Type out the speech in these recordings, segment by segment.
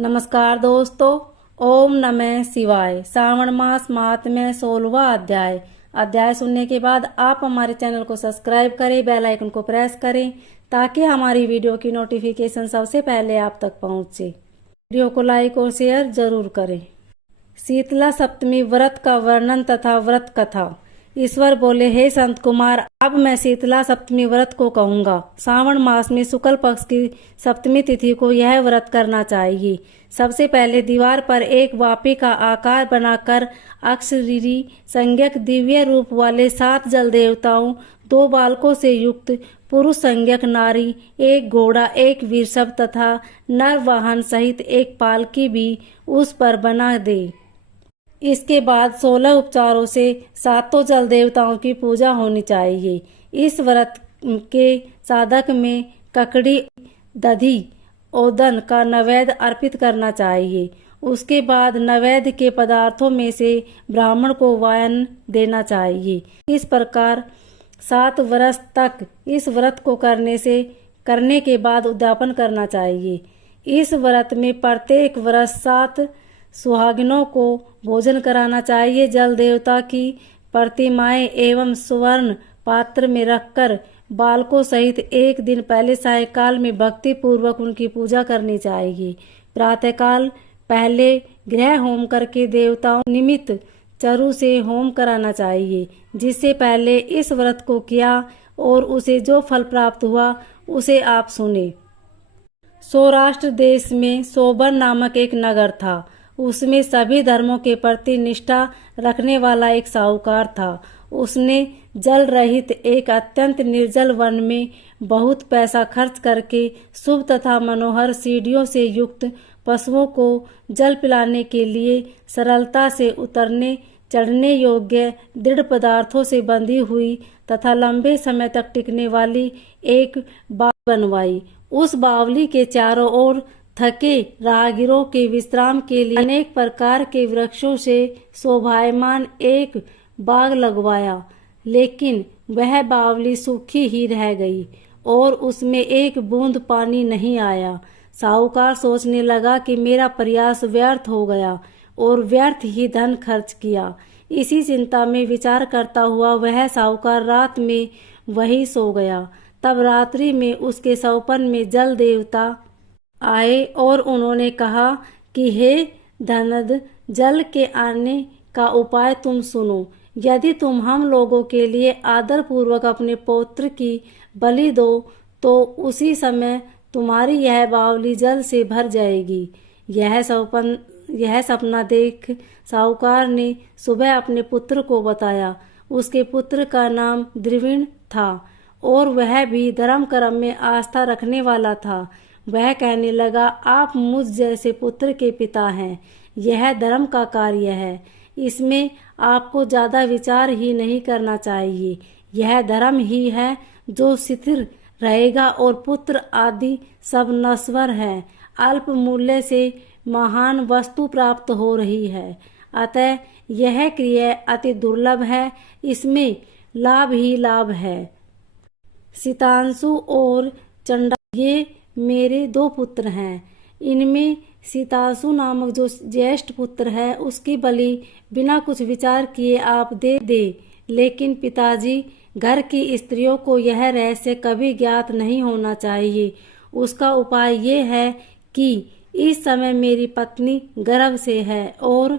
नमस्कार दोस्तों। ओम नमः शिवाय। श्रावण मास माहात्म्य 16वां अध्याय सुनने के बाद आप हमारे चैनल को सब्सक्राइब करें, बेल आइकन को प्रेस करें ताकि हमारी वीडियो की नोटिफिकेशन सबसे पहले आप तक पहुंचे। वीडियो को लाइक और शेयर जरूर करें। शीतला सप्तमी व्रत का वर्णन तथा व्रत कथा। ईश्वर बोले, हे संत कुमार, अब मैं शीतला सप्तमी व्रत को कहूँगा। श्रावण मास में शुक्ल पक्ष की सप्तमी तिथि को यह व्रत करना चाहिए। सबसे पहले दीवार पर एक वापी का आकार बनाकर अक्षरीरी संज्ञक दिव्य रूप वाले 7 जल देवताओं, 2 बालकों से युक्त पुरुष संज्ञक नारी, एक घोड़ा, एक वृषभ तथा नर वाहन सहित एक पालकी भी उस पर बना दे। इसके बाद 16 उपचारों से 7 जल देवताओं की पूजा होनी चाहिए। इस व्रत के साधक में ककड़ी, दधी, ओदन का नैवेद्य अर्पित करना चाहिए। उसके बाद नैवेद्य के पदार्थों में से ब्राह्मण को वायन देना चाहिए। इस प्रकार 7 वर्ष तक इस व्रत को करने के बाद उद्यापन करना चाहिए। इस व्रत में प्रत्येक वर्ष 7 सुहागिनों को भोजन कराना चाहिए। जल देवता की प्रतिमाएं एवं स्वर्ण पात्र में रखकर बालकों सहित एक दिन पहले सायंकाल में भक्ति पूर्वक उनकी पूजा करनी चाहिए। प्रातःकाल पहले गृह होम करके देवताओं निमित्त चरु से होम कराना चाहिए। जिससे पहले इस व्रत को किया और उसे जो फल प्राप्त हुआ उसे आप सुने। सौराष्ट्र देश में सोबर नामक एक नगर था। उसमें सभी धर्मों के प्रति निष्ठा रखने वाला एक साहूकार था। उसने जल रहित एक अत्यंत निर्जल वन में बहुत पैसा खर्च करके शुभ तथा मनोहर सीढ़ियों से युक्त पशुओं को जल पिलाने के लिए सरलता से उतरने चढ़ने योग्य दृढ़ पदार्थों से बंधी हुई तथा लंबे समय तक टिकने वाली एक बावली बनवाई। उस बावली के चारों ओर थके राहगीरों के विश्राम के लिए अनेक प्रकार के वृक्षों से शोभायमान एक बाग लगवाया। लेकिन वह बावली सूखी ही रह गई और उसमें एक बूंद पानी नहीं आया। साहूकार सोचने लगा कि मेरा प्रयास व्यर्थ हो गया और व्यर्थ ही धन खर्च किया। इसी चिंता में विचार करता हुआ वह साहूकार रात में वहीं सो गया। तब रात्रि में उसके सौपन में जल देवता आए और उन्होंने कहा कि हे धनद, जल के आने का उपाय तुम सुनो। यदि तुम हम लोगों के लिए आदर पूर्वक अपने पौत्र की बलि दो तो उसी समय तुम्हारी यह बावली जल से भर जाएगी। यह सपना देख साहूकार ने सुबह अपने पुत्र को बताया। उसके पुत्र का नाम द्रविण था और वह भी धर्म कर्म में आस्था रखने वाला था। वह कहने लगा, आप मुझ जैसे पुत्र के पिता हैं। यह धर्म का कार्य है, इसमें आपको ज्यादा विचार ही नहीं करना चाहिए। यह धर्म ही है जो स्थिर रहेगा और पुत्र आदि सब नश्वर है। अल्प मूल्य से महान वस्तु प्राप्त हो रही है, अतः यह क्रिया अति दुर्लभ है। इसमें लाभ ही लाभ है। शीतांशु और चंडा ये मेरे 2 पुत्र हैं। इनमें शीतांशु नामक जो ज्येष्ठ पुत्र है उसकी बलि बिना कुछ विचार किए आप दे दे। लेकिन पिताजी, घर की स्त्रियों को यह रहस्य कभी ज्ञात नहीं होना चाहिए। उसका उपाय ये है कि इस समय मेरी पत्नी गर्भ से है और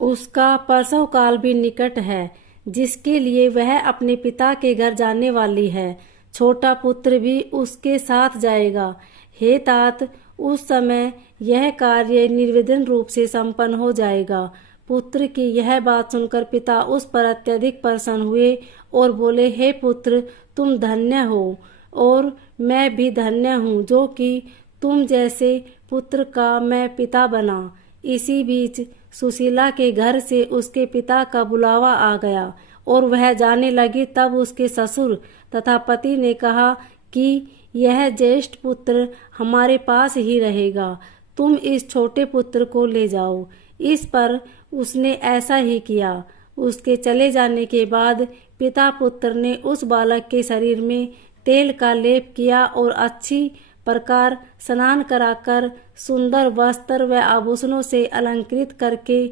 उसका प्रसव काल भी निकट है, जिसके लिए वह अपने पिता के घर जाने वाली है। छोटा पुत्र भी उसके साथ जाएगा। हे तात, उस समय यह कार्य निर्विघ्न रूप से संपन्न हो जाएगा। पुत्र की यह बात सुनकर पिता उस पर अत्यधिक प्रसन्न हुए और बोले, हे पुत्र, तुम धन्य हो और मैं भी धन्य हूँ जो कि तुम जैसे पुत्र का मैं पिता बना। इसी बीच सुशीला के घर से उसके पिता का बुलावा आ गया और वह जाने लगी। तब उसके ससुर तथा पति ने कहा कि यह ज्येष्ठ पुत्र हमारे पास ही रहेगा, तुम इस छोटे पुत्र को ले जाओ। इस पर उसने ऐसा ही किया। उसके चले जाने के बाद पिता पुत्र ने उस बालक के शरीर में तेल का लेप किया और अच्छी प्रकार स्नान कराकर सुंदर वस्त्र व आभूषणों से अलंकृत करके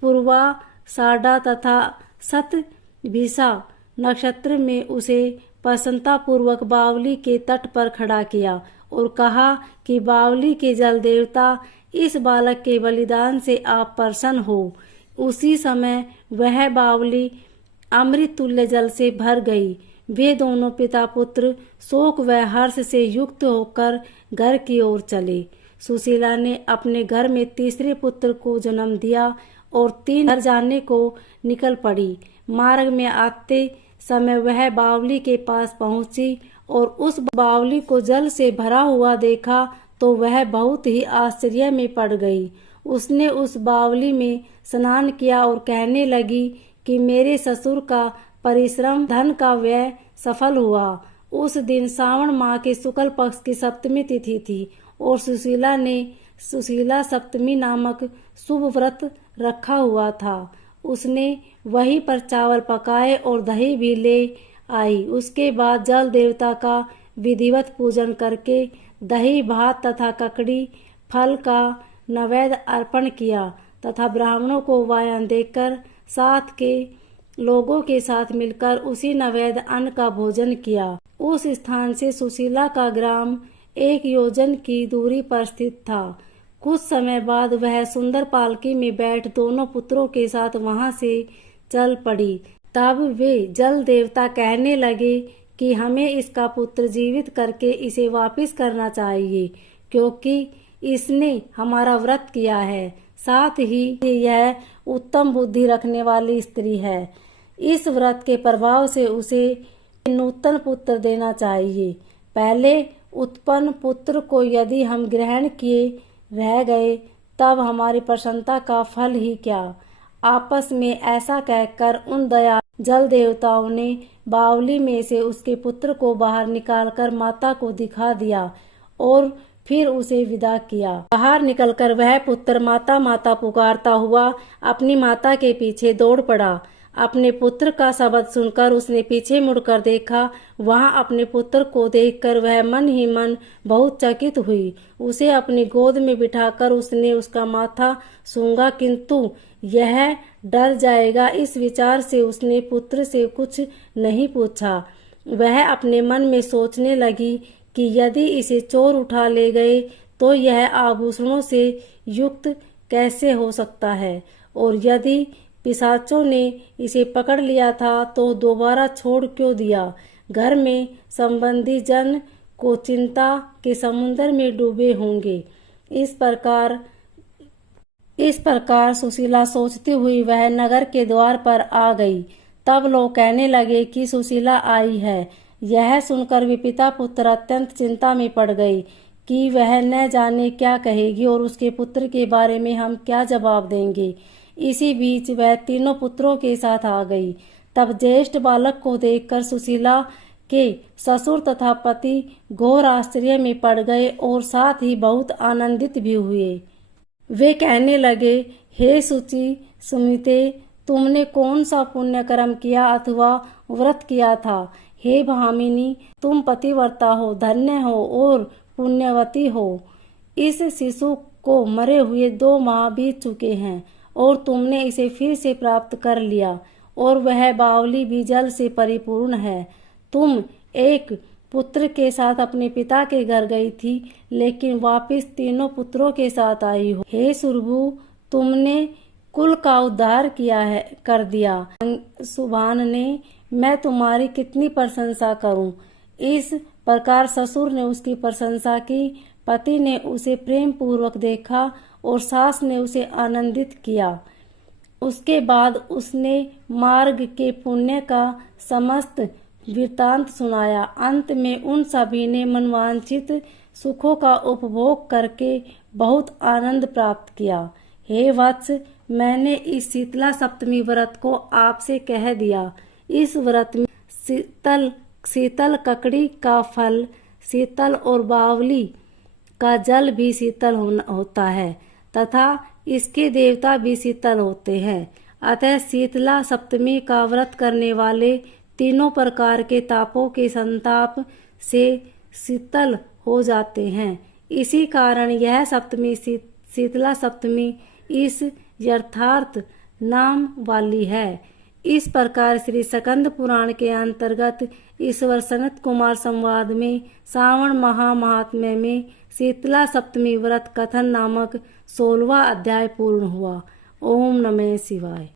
पूर्वाषाढ़ा तथा शतभिषा नक्षत्र में उसे प्रसन्नतापूर्वक बावली के तट पर खड़ा किया और कहा कि बावली के जल देवता, इस बालक के बलिदान से आप प्रसन्न हो। उसी समय वह बावली अमृत तुल्य जल से भर गई। वे दोनों पिता पुत्र शोक व हर्ष से युक्त होकर घर की ओर चले। सुशीला ने अपने घर में तीसरे पुत्र को जन्म दिया और 3 घर जाने को निकल पड़ी। मार्ग में आते समय वह बावली के पास पहुंची और उस बावली को जल से भरा हुआ देखा तो वह बहुत ही आश्चर्य में पड़ गई। उसने उस बावली में स्नान किया और कहने लगी कि मेरे ससुर का परिश्रम धन का व्यय सफल हुआ। उस दिन श्रावण माह के शुक्ल पक्ष की सप्तमी तिथि थी और सुशीला ने सुशीला सप्तमी नामक शुभ व्रत रखा हुआ था। उसने वहीं पर चावल पकाए और दही भी ले आई। उसके बाद जल देवता का विधिवत पूजन करके दही भात तथा ककड़ी फल का नैवेद्य अर्पण किया तथा ब्राह्मणों को वायन देकर साथ के लोगों के साथ मिलकर उसी नैवेद्य अन्न का भोजन किया। उस स्थान से सुशीला का ग्राम 1 योजन की दूरी पर स्थित था। कुछ समय बाद वह सुंदर पालकी में बैठ दोनों पुत्रों के साथ वहां से चल पड़ी। तब वे जल देवता कहने लगे कि हमें इसका पुत्र जीवित करके इसे वापस करना चाहिए, क्योंकि इसने हमारा व्रत किया है। साथ ही यह उत्तम बुद्धि रखने वाली स्त्री है। इस व्रत के प्रभाव से उसे नूतन पुत्र देना चाहिए। पहले उत्पन्न पुत्र को यदि हम ग्रहण किए रह गए तब हमारी प्रसन्नता का फल ही क्या। आपस में ऐसा कहकर उन दया जल देवताओं ने बावली में से उसके पुत्र को बाहर निकालकर माता को दिखा दिया और फिर उसे विदा किया। बाहर निकलकर वह पुत्र माता माता पुकारता हुआ अपनी माता के पीछे दौड़ पड़ा। अपने पुत्र का शब्द सुनकर उसने पीछे मुड़कर देखा। वहां अपने पुत्र को देखकर वह मन ही मन बहुत चकित हुई। उसे अपनी गोद में बिठाकर उसने उसका माथा सूंघा, किंतु यह डर जाएगा इस विचार से उसने पुत्र से कुछ नहीं पूछा। वह अपने मन में सोचने लगी कि यदि इसे चोर उठा ले गए तो यह आभूषणों से युक्त कैसे हो सकता है, और यदि पिशाचों ने इसे पकड़ लिया था तो दोबारा छोड़ क्यों दिया। घर में संबंधी जन को चिंता के समुद्र में डूबे होंगे। इस प्रकार सुशीला सोचती हुई वह नगर के द्वार पर आ गई। तब लोग कहने लगे कि सुशीला आई है। यह सुनकर वे पिता पुत्र अत्यंत चिंता में पड़ गए कि वह न जाने क्या कहेगी और उसके पुत्र के बारे में हम क्या जवाब देंगे। इसी बीच वह तीनों पुत्रों के साथ आ गई। तब ज्येष्ठ बालक को देखकर सुशीला के ससुर तथा पति घोर आश्चर्य में पड़ गए और साथ ही बहुत आनंदित भी हुए। वे कहने लगे, हे सुचि सुमिते, तुमने कौन सा पुण्य कर्म किया अथवा व्रत किया था। हे भामिनी, तुम पतिव्रता हो, धन्य हो और पुण्यवती हो। इस शिशु को मरे हुए 2 माह बीत चुके हैं और तुमने इसे फिर से प्राप्त कर लिया और वह बावली भी जल से परिपूर्ण है। तुम एक पुत्र के साथ अपने पिता के घर गई थी, लेकिन वापस तीनों पुत्रों के साथ आई हो। हे सुरभु, तुमने कुल का उद्धार कर दिया। सुभान ने, मैं तुम्हारी कितनी प्रशंसा करूं। इस प्रकार ससुर ने उसकी प्रशंसा की। पति ने उसे प्रेम पूर्वक देखा और सास ने उसे आनंदित किया। उसके बाद उसने मार्ग के पुण्य का समस्त वृत्तांत सुनाया। अंत में उन सभी ने मनवांछित सुखों का उपभोग करके बहुत आनंद प्राप्त किया। हे वत्स, मैंने इस शीतला सप्तमी व्रत को आपसे कह दिया। इस व्रत में शीतल ककड़ी का फल शीतल और बावली का जल भी शीतल होता है तथा इसके देवता भी शीतल होते हैं। अतः शीतला सप्तमी का व्रत करने वाले तीनों प्रकार के तापों के संताप से शीतल हो जाते हैं। इसी कारण यह सप्तमी शीतला सप्तमी इस यथार्थ नाम वाली है। इस प्रकार श्री स्कंद पुराण के अंतर्गत ईश्वर सनत कुमार संवाद में श्रावण महात्म्य में शीतला सप्तमी व्रत कथन नामक 16वां अध्याय पूर्ण हुआ। ओम नमः शिवाय।